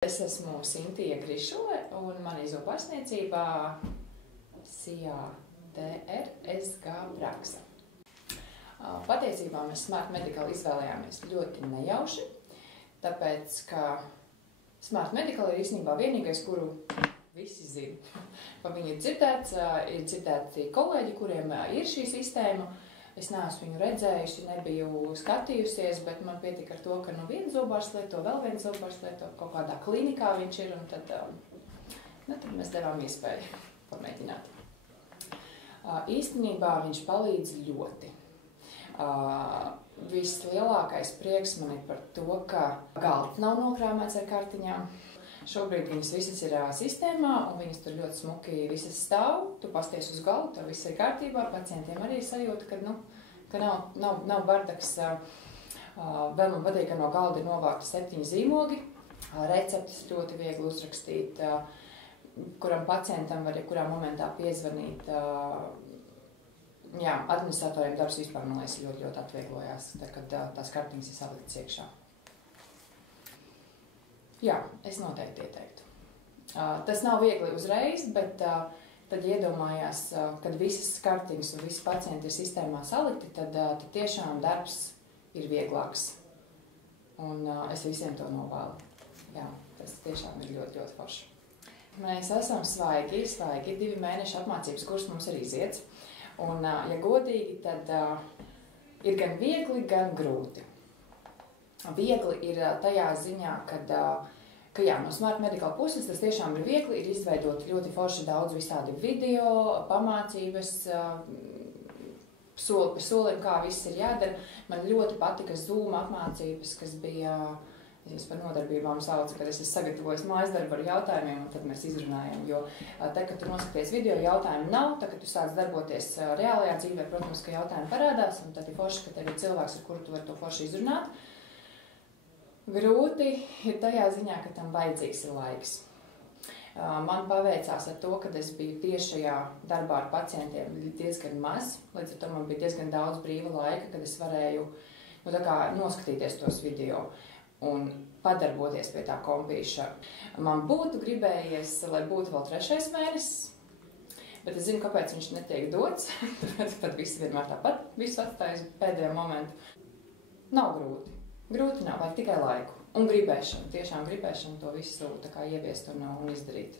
Es esmu Sintija Grišule un mani izopārstniecībā SIA DRSG praksa. Patiesībā mēs Smart Medical izvēlējāmies ļoti nejauši, tāpēc, ka Smart Medical ir īstenībā vienīgais, kuru visi zina. Pa viņu ir dzirdēti kolēģi, kuriem ir šī sistēma. Es neesmu viņu redzējusi, nebiju skatījusies, bet man pietika ar to, ka viens zobārs lieto, vēl viens zobārs lieto, kaut kādā klinikā viņš ir, un tad mēs devām iespēju pamēģināt. Īstenībā viņš palīdz ļoti. Vislielākais prieks man ir par to, ka galds nav nokrāmēts ar kartiņām. Šobrīd viņas visas ir sistēmā, un viņas tur ļoti smuki visas stāv. Tu pasties uz galdu, tur viss ir kārtībā. Pacientiem arī sajūta, ka nav bardaks. Vēl man patīk, ka no galda ir novākti 7 zīmogi. Receptes ļoti viegli uzrakstīt, kuram pacientam var jebkurā momentā piezvanīt. Jā, administratoriem darbs vispār, man liekas, ļoti atvieglojās, kad tās kartiņas ir saliktas iekšā. Jā, es noteikti ieteiktu. Tas nav viegli uzreiz, bet tad iedomājās, kad visas kartiņas un visi pacienti ir sistēmā salikti, tad tiešām darbs ir vieglāks. Un es visiem to novēlu. Jā, tas tiešām ir ļoti forši. Mēs esam svaigi, 2 mēnešu apmācības kurs mums ir iziets. Un, ja godīgi, tad ir gan viegli, gan grūti. Viegli ir tajā ziņā, ka jā, no Smart Medical puses tas tiešām ir viegli, ir izveidot ļoti forši daudz visādi video, pamācības, soli pa solim, kā viss ir jādara. Man ļoti patika Zoom apmācības, kas bija, es par nodarbībām saucu, kad es sagatavoju mājas darbu ar jautājumiem, un tad mēs izrunājam, jo te, kad tu noskaties video, jautājumu nav, tad, kad tu sāc darboties reālajā dzīvē, protams, ka jautājumi parādās, un tad ir forši, ka tev ir cilvēks, ar kuru tu vari to forši izrunāt. Grūti ir tajā ziņā, ka tam vajadzīgs ir laiks. Man paveicās ar to, ka es biju tiešajā darbā ar pacientiem diezgan maz, līdz ar to man bija diezgan daudz brīva laika, kad es varēju noskatīties tos video un padarboties pie tā kompīša. Man būtu gribējies, lai būtu vēl 3. mēnesis, bet es zinu, kāpēc viņš netiek dots, tad visi vienmēr tāpat visu atstājas pēdējo momentu. Nav grūti. Grūti nav, vajag tikai laiku un gribēšanu, tiešām gribēšanu to visu ieviest un izdarīt.